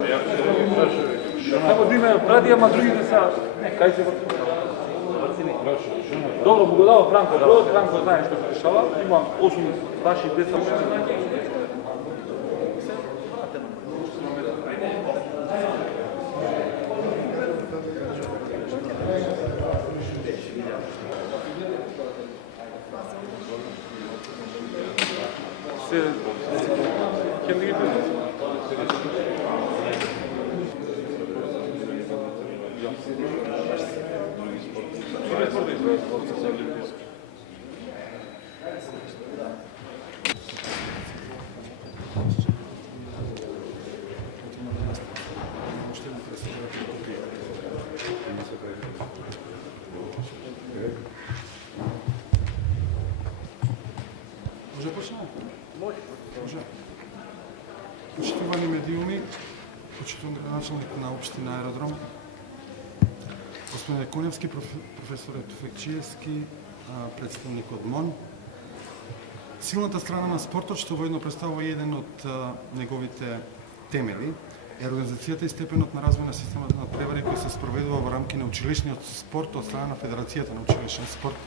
Само да има бради, ама другите са... Не, кај се вртува? Добро, му го дава Франко бројот, Франко знае што се дешава, има 8 ваши деца. Може почнемо? Може. Почитувани медиуми, почитуван градоначалник на општина Аеродром, господин Коневски, професор Туфекчиевски, представник од МОН. Силната страна на спортот, што воедно представува еден од неговите темели, е организацијата и степенот на развој на системот на превари кој се спроведува во рамки на училишниот спорт од страна на Федерацијата на училишен спорт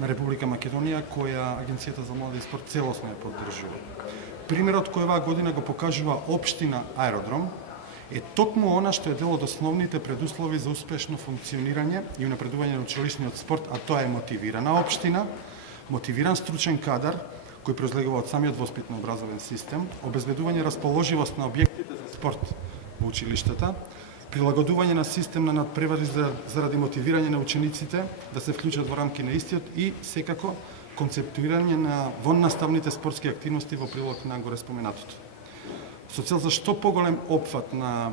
на Република Македонија, која Агенцијата за млади и спорт целосно ја поддржува. Примерот кој оваа година го покажува општина Аеродром е токму она што е дел од основните предуслови за успешно функционирање и унапредување на училишниот спорт, а тоа е мотивирана општина, мотивиран стручен кадар кој произлегува од самиот воспитно-образовен систем, обезбедување расположивост на објектите за спорт во училиштата, прилагодување на систем на надпревари заради мотивирање на учениците да се вклучат во рамки на истиот и секако концептуирање на воннаставните спортски активности во прилог на горе споменатото. Со цел за што поголем опфат на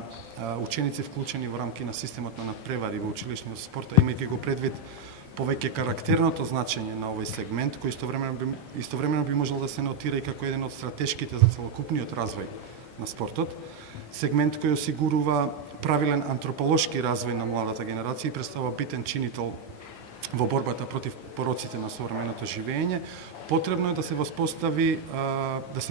ученици вклучени во рамки на системот на надпревари во училишниот спорт, имајќи го предвид повеќе карактерното значење на овој сегмент, кој истовремено би можел да се нотира и како еден од стратешките за целокупниот развој на спортот, сегмент кој осигурува правилен антрополошки развој на младата генерација и представува битен чинител во борбата против пороците на современото живење, потребно е да се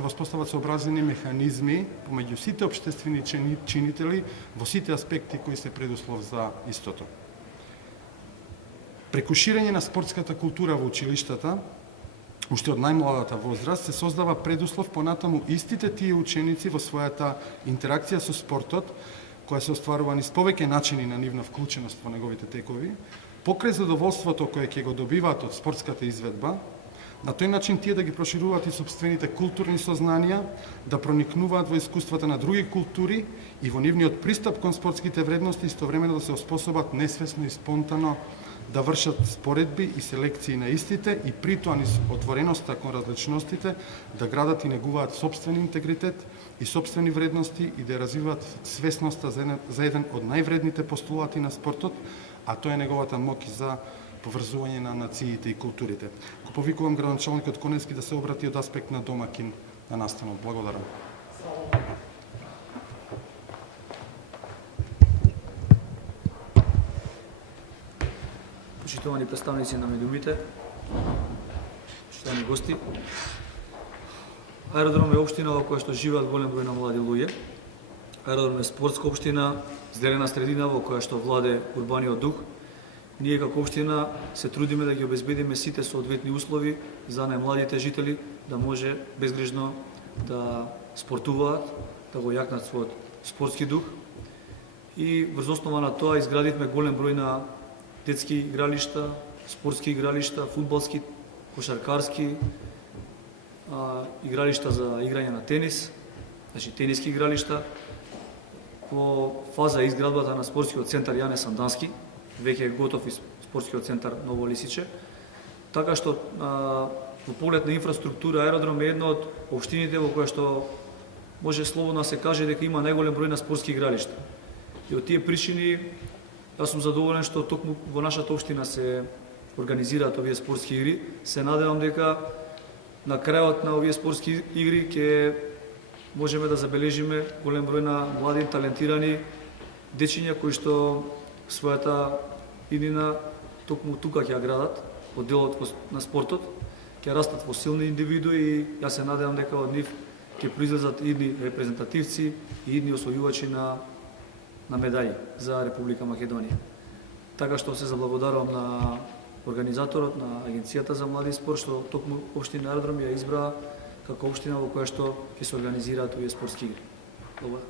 воспостават сообразени механизми помеѓу сите општествени чинители во сите аспекти кои се предуслов за истото. Преку ширење на спортската култура во училиштата, уште од најмладата возраст, се создава предуслов понатаму истите тие ученици во својата интеракција со спортот, која се остварува низ повеќе начини на нивна вклученост во неговите текови, покрај задоволството кое ќе го добиваат од спортската изведба, на тој начин тие да ги прошируваат и собствените културни сознанија, да проникнуваат во искуствата на други култури и во нивниот пристап кон спортските вредности, истовремено да се оспособат несвесно и спонтано да вршат споредби и селекции на истите и при тоа низ отвореноста кон различностите да градат и негуваат собствен интегритет и собствени вредности и да развиваат свесноста за еден од највредните постулати на спортот, а тоа е неговата моќ за поврзување на нациите и културите. Го повикувам градоначалникот Коневски да се обрати од аспект на домакин на настанот. Благодарам. Почитувани представници на медиумите, почитувани гости, Аеродром е општина во која што живеат голем број на млади луѓе. Аеродром е спортска општина, зелена средина во која што владе урбаниот дух. Ние како општина се трудиме да ги обезбедиме сите соодветни услови за најмладите жители да може безгрижно да спортуваат, да го јакнат својот спортски дух. И врз основа на тоа изградивме голем број на детски игралишта, спортски игралишта, фудбалски, кошаркарски, игралишта за играње на тенис, значи тениски игралишта. Во фаза изградбата на спортскиот центар Јане Сандански, веќе е готов и спортскиот центар Ново Лисиче. Така што во поглед на инфраструктура Аеродром е една од општините во која што може слободно да се каже дека има најголем број на спортски игралишта. И од тие причини јас сум задоволен што токму во нашата општина се организираат овие спортски игри. Се надевам дека на крајот на овие спортски игри ќе можеме да забележиме голем број на млади, талентирани дечиња кои што својата иднина токму тука ќе ја градат, од делот на спортот, ќе растат во силни индивидуи и јас се надевам дека од нив ќе произлезат идни репрезентативци и идни освојувачи на медаљи за Република Македонија. Така што се заблагодарувам на организаторот на Агенцијата за млади и спорт што токму општина Аеродром ја избра како општина во која што ќе се организираат овие спортски игри. Благодарам.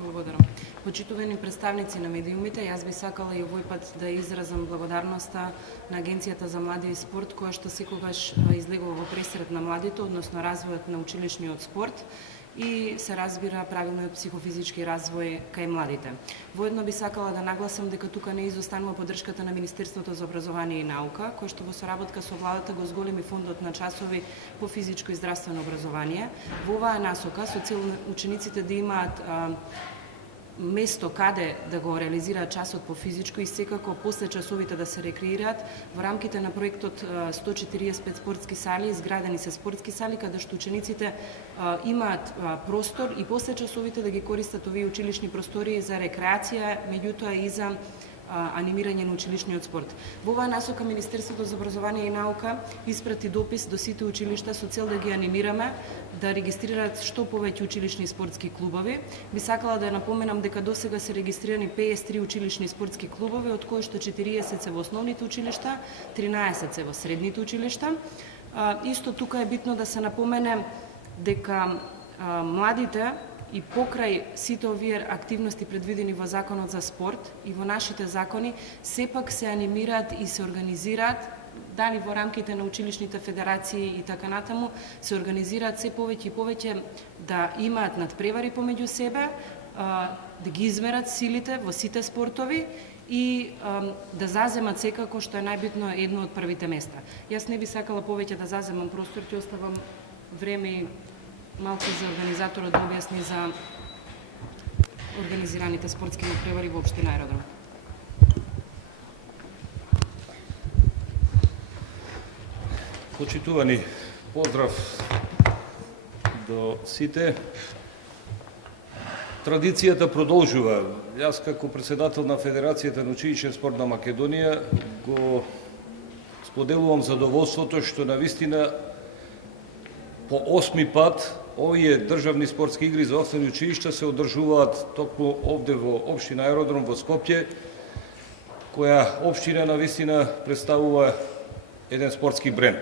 Благодарам. Почитувани представници на медиумите, јас би сакала и овој пат да изразам благодарноста на Агенцијата за млади и спорт, која што секогаш излегува во пресред на младите, односно развојот на училишниот спорт и се разбира правилниот психофизички развој кај младите. Воедно би сакала да нагласам дека тука не изостанува поддршката на Министерството за образование и наука, кој што во соработка со владата го зголеми фондот на часови по физичко и здравствено образование. Во оваа насока со цел учениците да имаат место каде да го реализираат часот по физичко и секако после часовите да се рекреираат во рамките на проектот 145 спортски сали, изградени се спортски сали каде што учениците имаат простор и после часовите да ги користат овие училишни простории за рекреација, меѓутоа и за анимирање на училишниот спорт. Во оваа насока Министерството за образование и наука испрати допис до сите училишта со цел да ги анимираме да регистрираат што повеќе училишни спортски клубови. Би сакала да напоменам дека досега се регистрирани 53 училишни спортски клубови, од кои што 40 се во основните училишта, 13 се во средните училишта. Исто тука е битно да се напомене дека младите и покрај сите овие активности предвидени во Законот за спорт и во нашите закони, сепак се анимираат и се организираат, дали во рамките на училишните федерации и така натаму, се организираат се повеќе и повеќе да имаат надпревари помеѓу себе, да ги измерат силите во сите спортови и да заземат секако, што е најбитно, едно од првите места. Јас не би сакала повеќе да заземам простор, ќе оставам време и малку за организаторот да објасни за организираните спортски надпревари во општина Аеродром. Почитувани, поздрав до сите. Традицијата продолжува. Јас како председател на Федерацијата на училишен спорт на Македонија го споделувам задоволството што навистина по 8 пат овие државни спортски игри за основни училишта се одржуваат токму овде во општина Аеродром во Скопје, која општина навистина представува еден спортски бренд.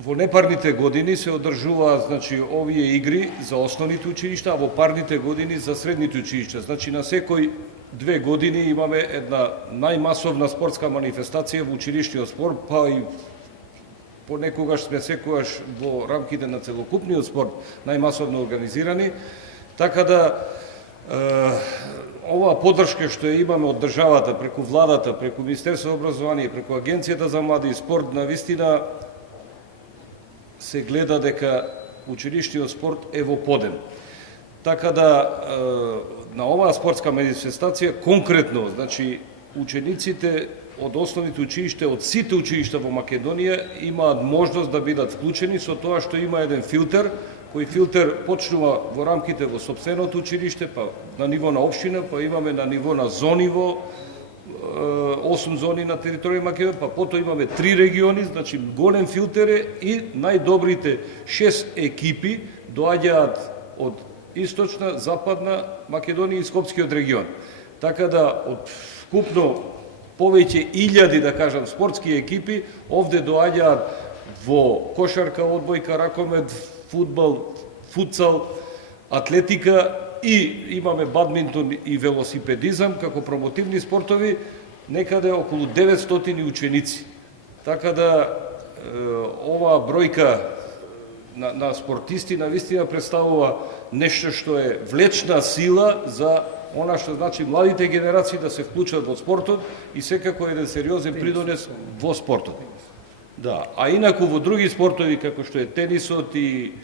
Во непарните години се одржуваат овие игри за основните училишта, а во парните години за средните училишта. На секој 2 години имаме една најмасовна спортска манифестација во училишниот спорт, па и понекогаш сме секогаш во рамките на целокупниот спорт најмасовно организирани, така да оваа поддршка што ја имаме од државата, преку владата, преку Министерството за образование, преку Агенцијата за млади и спорт, навистина се гледа дека училишниот спорт е во подем. Така да на оваа спортска манифестација конкретно, учениците од основните училишта, од сите училишта во Македонија имаат можност да бидат вклучени со тоа што има еден филтер, кој филтер почнува во рамките во сопственото училиште, па на ниво на општина, па имаме на ниво на зони во 8 зони на територија Македонија, па потоа имаме 3 региони, голем филтер е и најдобрите 6 екипи доаѓаат од источна, западна Македонија и Скопскиот регион. Така да од вкупно повеќе илјади, да кажам, спортски екипи овде доаѓаат во кошарка, одбојка, ракомет, фудбал, футсал, атлетика и имаме бадминтон и велосипедизам како промотивни спортови, некаде околу 900 ученици. Така да оваа бројка на спортисти навистина представува нешто што е влечна сила за она што значи младите генерации да се вклучат во спортот и секако еден сериозен придонес во спортот. Да, а инаку во други спортови како што е тенисот и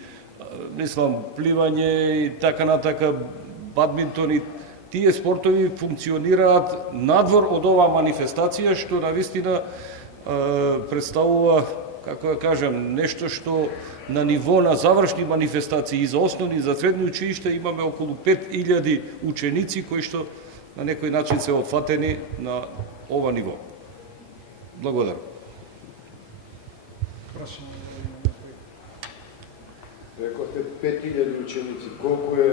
мислам пливање и така натака, бадминтон и тие спортови функционираат надвор од оваа манифестација што навистина представува, како да кажам, нешто што на ниво на завршни манифестации и за основни и за средни училишта имаме околу 5000 ученици кои што на некој начин се опфатени на ова ниво. Благодарам. Прашање Рекохте 5000 ученици. Колку е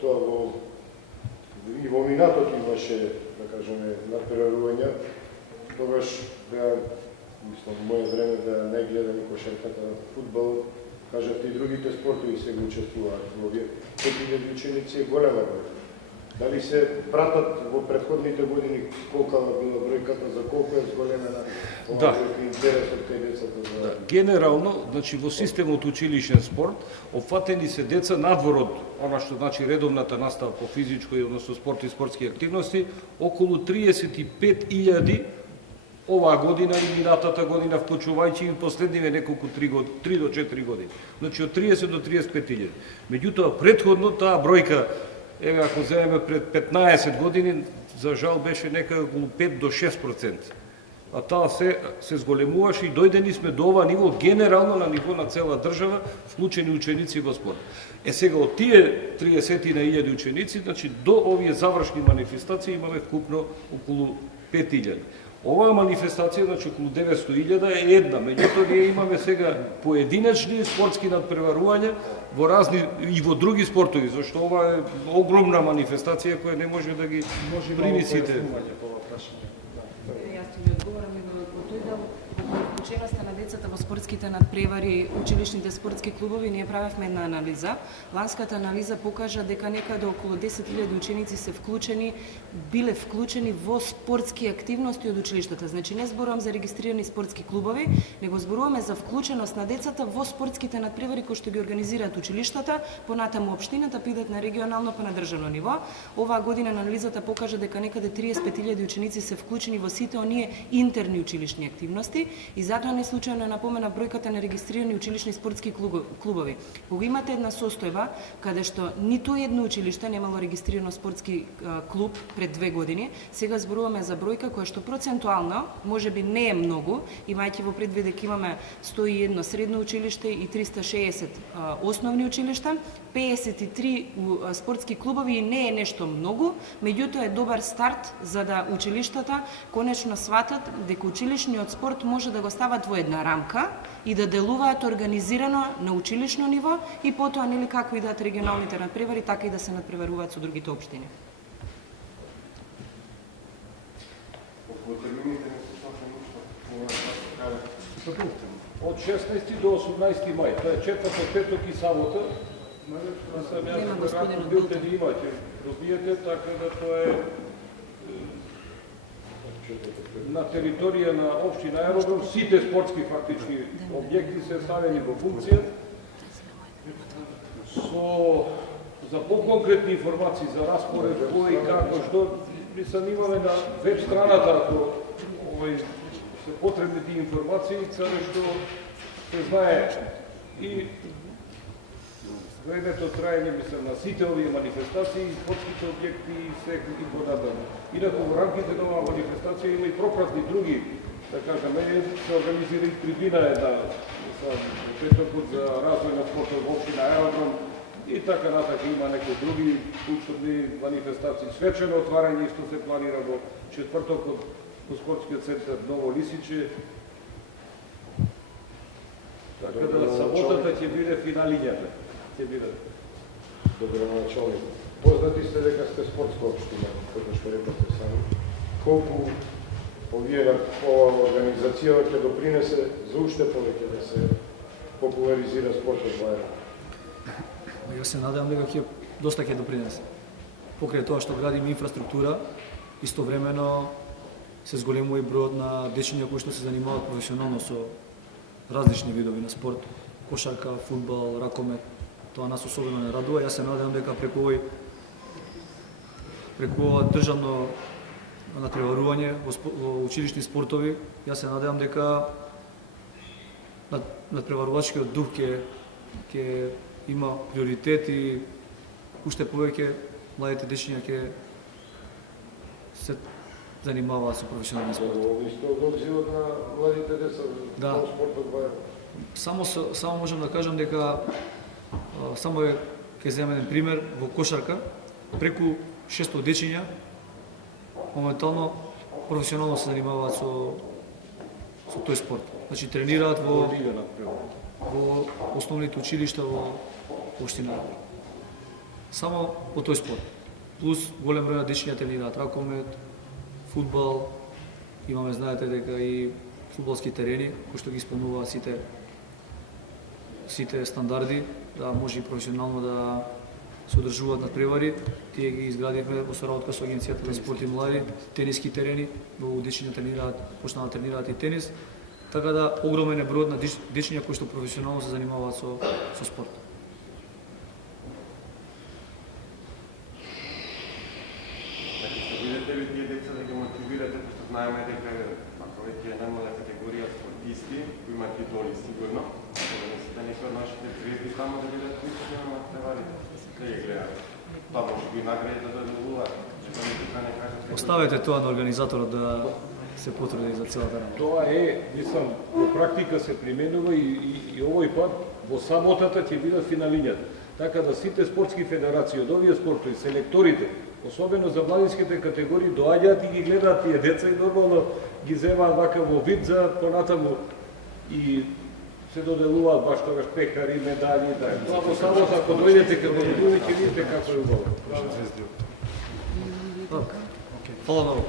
тоа и во минатото имаше, да кажеме, надпреварувања. Тогаш беа, мислам, во моје време беа најгледани кошарката, фудбалот, кажат и другите спортови сега учествуваат во овие 5000 ученици е голема бројка. Дали се пратат во претходните години колка била бројката, за колку е зголемена Да. интересот кај децата за... Да, генерално, значи во системот училишен спорт, опфатени се деца надвор од она што значи редовната настава по физичко и односно спорт и спортски активности, околу 35.000 оваа година и минатата година, вклучувајќи и последниве неколку 3 до 4 години. Значи од 30 до 35.000. Меѓутоа претходно таа бројка, еве ако земеме пред 15 години, за жал беше некако околу 5 до 6%. А таа се зголемуваше и дојдени сме до ова ниво, генерално на ниво на цела држава, вклучени ученици во спорт. Сега од тие 30.000 ученици, значи до овие завршни манифестации имаме вкупно околу 5.000. Оваа манифестација, значи околу 900.000 е една, меѓутоа ние имаме сега поединечни спортски надпреварувања во разни и во други спортови, зашто ова е огромна манифестација која не може да ги прими сите. Јас ќе ви одговорам и во тој дел, во вклученоста на децата во спортските надпревари, училишните спортски клубови, ние правевме една анализа. Ланската анализа покажа дека некаде околу 10.000 ученици се биле вклучени во спортски активности од училиштата. Значи не зборувам за регистрирани спортски клубови, него зборуваме за вклученост на децата во спортските надпревари кои што ги организираат училиштата, понатаму општината, пидат на регионално па на државно ниво. Оваа година анализата покажа дека некаде 35.000 ученици се вклучени во сите оние интерни училишни активности и затоа не случајно напомена бројката на регистрирани училишни спортски клубови. Кога имате една состојба каде што ниту едно училиште немало регистрирано спортски клуб пред 2 години, сега зборуваме за бројка која што процентуално можеби не е многу, имајќи во предвид дека имаме 101 средно училиште и 360 основни училишта, 53 спортски клубови и не е нешто многу, меѓутоа е добар старт за да училиштата конечно сватат дека училишниот спорт може да го стават во една рамка и да делуваат организирано на училишно ниво и потоа нели како идат регионалните надпревари, така и да се надпреваруваат со другите општини. Од 16 до 18 мај, тоа е четврток, петок и сабота. Нема господинот билте да имате, добиете, така да тоа е на територија на општина Аеродром, сите спортски фактички објекти се ставени во функција. За поконкретни информации за распоред, кој, како, што, би се имаме на веб страната, ако се потребни тие информации, каде што се знае и времето траење, мислам, на сите овие манифестации, спортските објекти и се и податано. Инаку во рамките на оваа манифестација има и пропратни други, да кажеме, се организира и трибина една, петокот за развој на спортот во општина Аеродром и така натака има некои други културни манифестации. Свечено отварање што се планира во четвртокот во спортскиот центар Ново Лисиче. Така да саботата ќе биде финалињата. Добро началник. Познати сте дека сте спортска општина, како што рекате сами. Колку ова организација ќе допринесе за уште повеќе да се популаризира спортот во Аеродром? Јас се надевам дека доста ќе допринесе. Покрај тоа што градиме инфраструктура, истовремено се зголемува и бројот на дечиња кои што се занимаваат професионално со различни видови на спорт, кошарка, фудбал, ракомет. Тоа нас особено не радува. Јас се надевам дека преку ова државно натпреварување во училишни спортови, јас се надевам дека натпреварувачкиот дух ќе има приоритет и уште повеќе младите дечиња ќе се занимаваат со професионален спорт. Исто од обзивот на младите деца во спортот во Аеродром. Само можам да кажам дека само ќе земам еден пример во кошарка, преку 600 дечиња моментално професионално се занимаваат со тој спорт. Значи тренираат во основните училишта во општината. Само по тој спорт. Плюс голем број на дечиња тренираат ракомет, фудбал, имаме, знаете дека и фудбалски терени кои што ги исполнуваат сите стандарди, да може и професионално да се одржуваат надпревари. Тие ги изградивме во соработка со Агенцијата за спорт и млади, тениски терени, многу дечиња тренираат, почнаа да тренираат и тенис, така да огромен е бројот на дечиња кои што професионално се занимаваат со спорт. Видите ли тие деца да ги мотивирате, пошто знаеме дека ако веќе е најмала категорија спортисти, кои имаат идоли сигурно, да мислите некои од нашите звезди само да бидат присутни на надпреварите? Да ги гледаат. Тоа може би награди да доделуваат. Оставете тоа на организаторот да се потруди за целата работа. Тоа е, мислам, во практика се применува и овој пат во саботата ќе бидат финалињата. Така да сите спортски федерации од овие спортови, селекторите, особено за младинските категории, доаѓаат и ги гледаат тие деца и нормално ги земаат вака во вид за понатаму и се доделуваат баш тогаш пекари, медали, да. Тоа во сабота, ако дојдете кај Великови, ќе видите како е убаво. Фала многу.